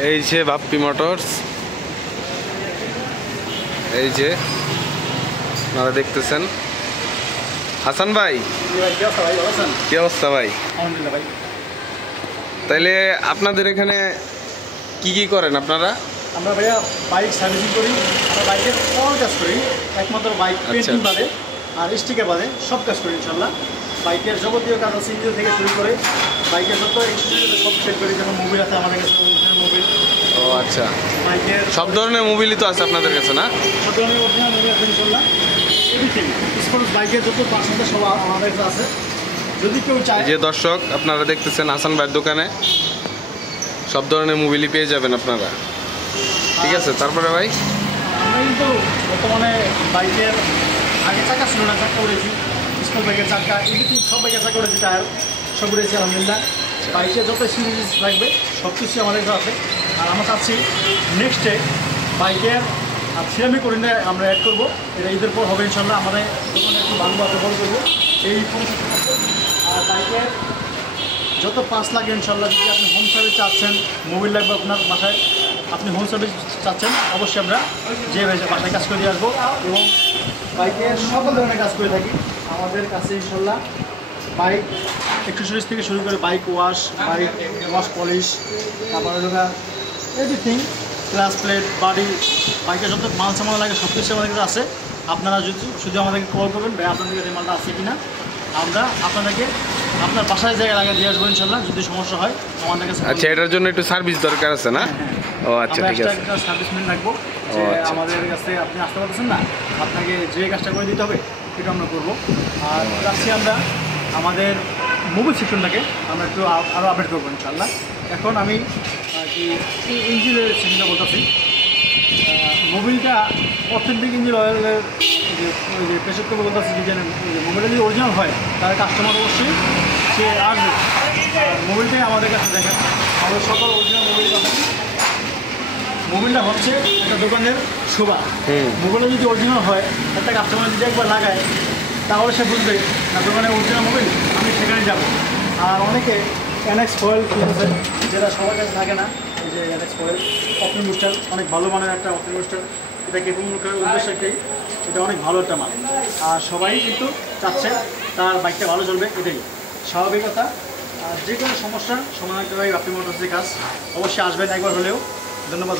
এই যে বাপ্পি মোটরস, এই যে আপনারা দেখতেছেন। হাসান ভাই, কি অবস্থা ভাই? তাইলে আপনাদের এখানে কি কি করেন আপনারা? আমরা ভাইয়া বাইক সার্ভিসিং করি, আমরা বাইকের অল কাজ করি, একমাত্র বাইক পেন্টিং বাদে আর স্টিকার বাদে সব কাজ করি ইনশাল্লাহ। বাইকের যাবতীয় কাজ আছে, ইঞ্জিন থেকে শুরু করে বাইকের যত সব সেট করি। যেমন মোবিল আছে আমাদের কাছে, মোবিল। ও আচ্ছা, বাইকের সব ধরনের মোবিলই তো আছে আপনাদের কাছে না? সব ধরনের অরিজিনাল মোবিল আছে ইনশাল্লাহ। এভরিথিং স্পোর্টস বাইকের যত পার্টস আছে সব আমাদের কাছে আছে। যদি কেউ চায়, যে দর্শক আপনারা দেখতেছেন হাসান ভাইয়ের দোকানে সব ধরনের মোবিলই পেয়ে যাবেন আপনারা। ঠিক আছে, তারপরে ভাই আমরা কিন্তু বর্তমানে বাইকের আগে চাকা ছিল না, চাকা উড়েছি। স্কুল বাইকের চাকা, এভরিথিং সব বাইকের চাকা উড়েছি, টায়ার সব উড়েছি আলহামদুলিল্লাহ। বাইকের যত সিরিজ লাগবে সব কিছু আমাদের কাছে আছে। আর আমরা চাচ্ছি নেক্সটে বাইকের সিরামিক করে আমরা অ্যাড করবো। এটা ঈদের পর হবে ইনশাল্লাহ। আমাদের দোকানে একটু ভালো আছে, বড় করবো এই পরিস্থিতি। আর বাইকের যত পাস লাগে ইনশাল্লাহ, যদি আপনি হোম সার্ভিস চাচ্ছেন, মোবিল লাগবে আপনার বাসায়, আপনি হোম সার্ভিস চাচ্ছেন, অবশ্যই আমরা যে বাসায় কাজ করে দিয়ে আসবো। এবং বাইকের সকল ধরনের কাজ করে থাকি আমাদের কাছে ইনশাল্লাহ। বাইক অ্যাক্সেসরিজ থেকে শুরু করে bike wash, bike wash polish, তারপরে এভরিথিং, ক্লাস প্লেট, বাড়ি, বাইকের যত মাল সামান লাগে সব কিছু আমাদের কাছে আছে। আপনারা যদি শুধু আমাদেরকে কল করবেন, ভাই আপনাদের কাছে মালটা আছে কিনা, আমরা আপনাদেরকে আপনার বাসায় জায়গায় লাগিয়ে দিয়ে আসবো ইনশাল্লাহ। যদি সমস্যা হয় আমাদের কাছে। আচ্ছা, এটার জন্য একটু সার্ভিস দরকার আছে না? ও আচ্ছা, ঠিক আছে। একটা সার্ভিসম্যান রাখবো, যে আমাদের কাছে আপনি আসতে পারতেছেন না, আপনাকে যে কাজটা করে দিতে হবে সেটা আমরা করবো। আর রাখছি আমরা আমাদের মোবিল সেকশনটাকে আমরা একটু আরও আপডেট করবো ইনশাল্লাহ। এখন আমি কি ইঞ্জিনের সেকশনটা বলতেছি। মোবিলটা অথেন্টিক ইঞ্জিন অয়েলের যে প্রেসার কুকার বলতেছি, যে মোবিলটা যদি অরিজিনাল হয় তাহলে কাস্টমার অবশ্যই সে আসবে। মোবিলটাই আমাদের কাছে দেখেন, আমাদের সকল অরিজিনাল মোবিল পাবেন। মোবিলটা হচ্ছে একটা দোকানের শোভা। মোবিলটা যদি অরিজিনাল হয়, একটা কাস্টমার যদি একবার লাগায় তাহলে সে বুঝবে না দোকানে অরিজিনাল মোবিল, আমি সেখানে যাব। আর অনেকে এনএক্স ফয়েল কিনতেছে, যেটা সবার কাছে থাকে না। এই যে এনএক্স ফয়েল অপটিং বুস্টার, অনেক ভালো মানের একটা অপটিং বুস্টার। এটা কেবল উদ্দেশ্য একটাই, এটা অনেক ভালো একটা মাল। আর সবাই কিন্তু চাচ্ছে তার বাইকটা ভালো চলবে, এটাই স্বাভাবিকতা। আর যে কোনো সমস্যা সমাধান করে বাপ্পি মোটরসের কাজ। অবশ্যই আসবেন একবার হলেও। ধন্যবাদ।